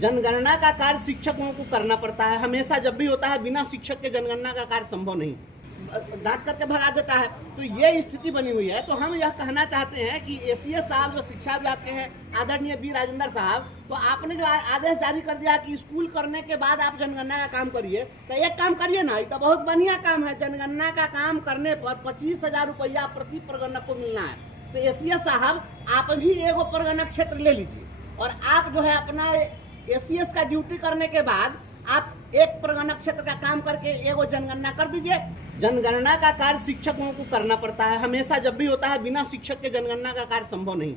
जनगणना का कार्य शिक्षकों को करना पड़ता है। हमेशा जब भी होता है, बिना शिक्षक के जनगणना का कार्य संभव नहीं, डांट करके भगा देता है। तो ये स्थिति बनी हुई है। तो हम यह कहना चाहते हैं कि एसीएस साहब जो शिक्षा विभाग के हैं, आदरणीय बी राजेंद्र साहब, तो आपने जो आदेश जारी कर दिया कि स्कूल करने के बाद आप जनगणना का काम करिए, तो एक काम करिए ना, ये तो बहुत बढ़िया काम है। जनगणना का काम करने पर 25,000 रुपया प्रति प्रगणक को मिलना है। तो एसीएस साहब आप भी एगो प्रगणक क्षेत्र ले लीजिए और आप जो है अपना एसीएस का ड्यूटी करने के बाद आप एक प्रगणक क्षेत्र का काम करके एगो जनगणना कर दीजिए। जनगणना का कार्य शिक्षकों को करना पड़ता है। हमेशा जब भी होता है, बिना शिक्षक के जनगणना का कार्य संभव नहीं।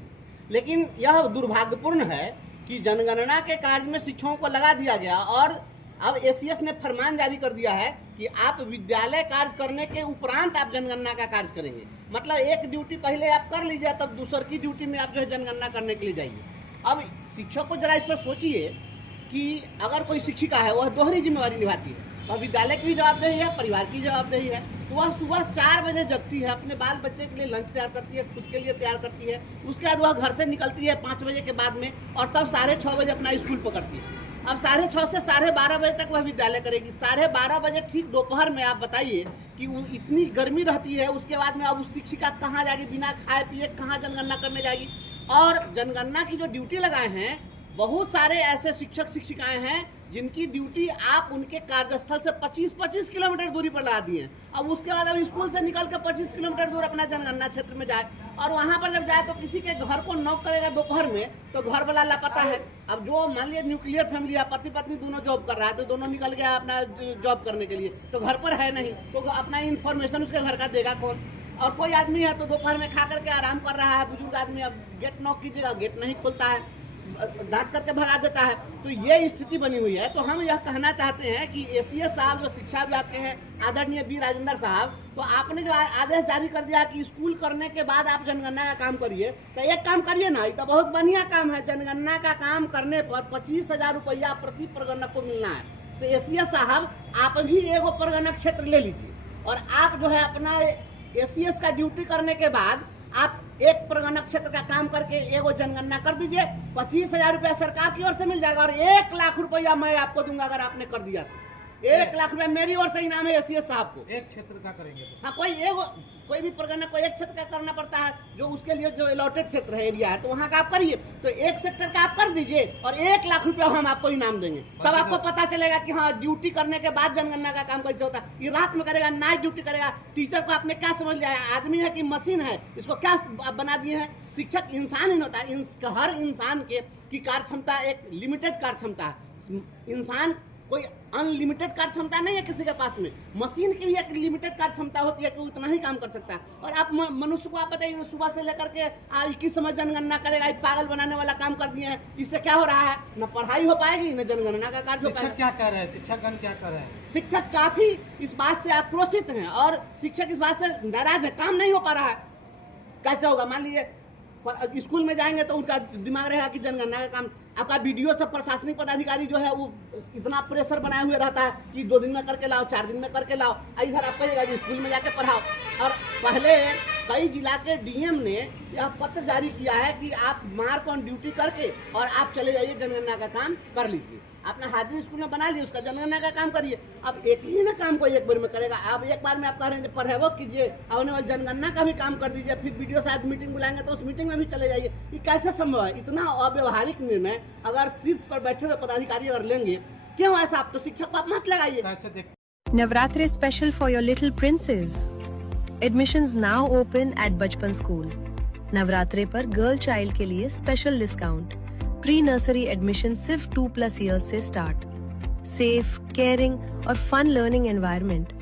लेकिन यह दुर्भाग्यपूर्ण है कि जनगणना के कार्य में शिक्षकों को लगा दिया गया और अब एसीएस ने फरमान जारी कर दिया है कि आप विद्यालय कार्य करने के उपरांत आप जनगणना का कार्य करेंगे। मतलब एक ड्यूटी पहले आप कर लीजिए, तब दूसर की ड्यूटी में आप जो है जनगणना करने के लिए जाइए। अब शिक्षक को जरा इस पर सोचिए कि अगर कोई शिक्षिका है, वह दोहरी जिम्मेवारी निभाती है, और विद्यालय की भी जवाबदेही है, परिवार की जवाबदेही है। तो वह सुबह 4 बजे जगती है, अपने बाल बच्चे के लिए लंच तैयार करती है, खुद के लिए तैयार करती है। उसके बाद वह घर से निकलती है 5 बजे के बाद में, और तब 6:30 बजे अपना स्कूल पकड़ती है। अब 6:30 से 12:30 बजे तक वह विद्यालय करेगी। 12:30 बजे ठीक दोपहर में आप बताइए कि इतनी गर्मी रहती है, उसके बाद में अब उस शिक्षिका कहाँ जाएगी, बिना खाए पिए कहाँ जनगणना करने जाएगी। और जनगणना की जो ड्यूटी लगाए हैं, बहुत सारे ऐसे शिक्षक शिक्षिकाएं हैं जिनकी ड्यूटी आप उनके कार्यस्थल से 25-25 किलोमीटर दूरी पर लगा दिए। अब उसके बाद अब स्कूल से निकल कर 25 किलोमीटर दूर अपना जनगणना क्षेत्र में जाए, और वहां पर जब जाए तो किसी के घर को नॉक करेगा दोपहर में, तो घर वाला लापता है। अब जो मान लिया न्यूक्लियर फैमिली है, पति पत्नी दोनों जॉब कर रहा है, तो दोनों निकल गया अपना जॉब करने के लिए, तो घर पर है नहीं, तो अपना इन्फॉर्मेशन उसके घर का देगा कौन। और कोई आदमी है तो दोपहर में खा करके आराम कर रहा है, बुजुर्ग आदमी, अब गेट नॉक कीजिएगा, गेट नहीं खुलता है, डांट करके भगा देता है। तो ये स्थिति बनी हुई है। तो हम यह कहना चाहते हैं कि एसीएस साहब जो शिक्षा विभाग के हैं, आदरणीय बी राजेंद्र साहब, तो आपने जो आदेश जारी कर दिया कि स्कूल करने के बाद आप जनगणना का काम करिए, तो एक काम करिए ना, ये तो बहुत बढ़िया काम है। जनगणना का काम करने पर 25,000 रुपया प्रति प्रगणक को मिलना है। तो एसीएस साहब आप भी एगो प्रगणक क्षेत्र ले लीजिए और आप जो है अपना एसीएस का ड्यूटी करने के बाद आप एक प्रगणक क्षेत्र का काम करके एगो जनगणना कर दीजिए। 25,000 रुपया सरकार की ओर से मिल जाएगा और 1 लाख रुपया मैं आपको दूंगा अगर आपने कर दिया तो। 1 लाख रुपया मेरी ओर से इनाम है एसीएस साहब को। एक क्षेत्र का करेंगे तो? हाँ, कोई भी प्रगणक को एक क्षेत्र का करना पड़ता है, जो उसके लिए जो अलॉटेड क्षेत्र है, एरिया है, तो वहाँ का आप करिए। तो एक सेक्टर का आप कर दीजिए और 1 लाख रुपया हम आपको इनाम देंगे। तब आपको पता चलेगा कि हाँ, ड्यूटी करने के बाद जनगणना का काम कैसे होता है। ये रात में करेगा, नाइट ड्यूटी करेगा। टीचर को आपने क्या समझ लिया है, आदमी है कि मशीन है, इसको क्या बना दिए हैं। शिक्षक इंसान ही होता है। हर इंसान की कार्य क्षमता एक लिमिटेड कार्य क्षमता है। इंसान कोई अनलिमिटेड कार्य क्षमता नहीं है किसी के पास में। मशीन की भी एक लिमिटेड कार्य क्षमता होती है कि वो इतना ही काम कर सकता है। और आप मनुष्य को आप बताइए, सुबह से लेकर के 21 समय जनगणना करेगा, पागल बनाने वाला काम कर दिए हैं। इससे क्या हो रहा है, न पढ़ाई हो पाएगी, न जनगणना का कार्य हो पाएगा। शिक्षक क्या कर रहे हैं, शिक्षकगण क्या कर रहे हैं? शिक्षक काफी इस बात से आक्रोशित हैं और शिक्षक इस बात से नाराज है, काम नहीं हो पा रहा है। कैसे होगा, मान लीजिए स्कूल में जाएंगे तो उनका दिमाग रहेगा कि जनगणना का काम, आपका वीडियो सब प्रशासनिक पदाधिकारी जो है वो इतना प्रेशर बनाए हुए रहता है कि 2 दिन में करके लाओ, 4 दिन में करके लाओ। इधर आप कहिएगा स्कूल में जाके पढ़ाओ। और पहले कई जिला के डीएम ने यह पत्र जारी किया है कि आप मार्क ऑन ड्यूटी करके और आप चले जाइए, जनगणना का काम कर लीजिए। आपने हाजिरी स्कूल में बना लिया, उसका जनगणना का काम करिए। अब एक ही ना काम को एक बार में करेगा। आप एक बार में आप कह रहे हैं पढ़ेवो कीजिए, आने वाले जनगणना का भी काम कर दीजिए, फिर वीडियो साहब मीटिंग बुलाएंगे तो उस मीटिंग में भी चले जाइए। ये कैसे संभव है? इतना अव्यवहारिक निर्णय अगर शीर्ष पर बैठे हुए पदाधिकारी अगर लेंगे, क्यों ऐसा? आप तो शिक्षक को आप मत लगाइए। Navratri special for your little princes. Admissions now open at Bachpan School. नवरात्रे पर गर्ल चाइल्ड के लिए special discount. Pre nursery admission सिर्फ 2+ इयर्स से स्टार्ट। सेफ, केयरिंग और फन लर्निंग एनवायरनमेंट।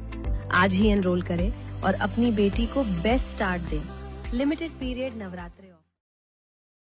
आज ही एनरोल करें और अपनी बेटी को बेस्ट स्टार्ट दें। लिमिटेड पीरियड नवरात्रे।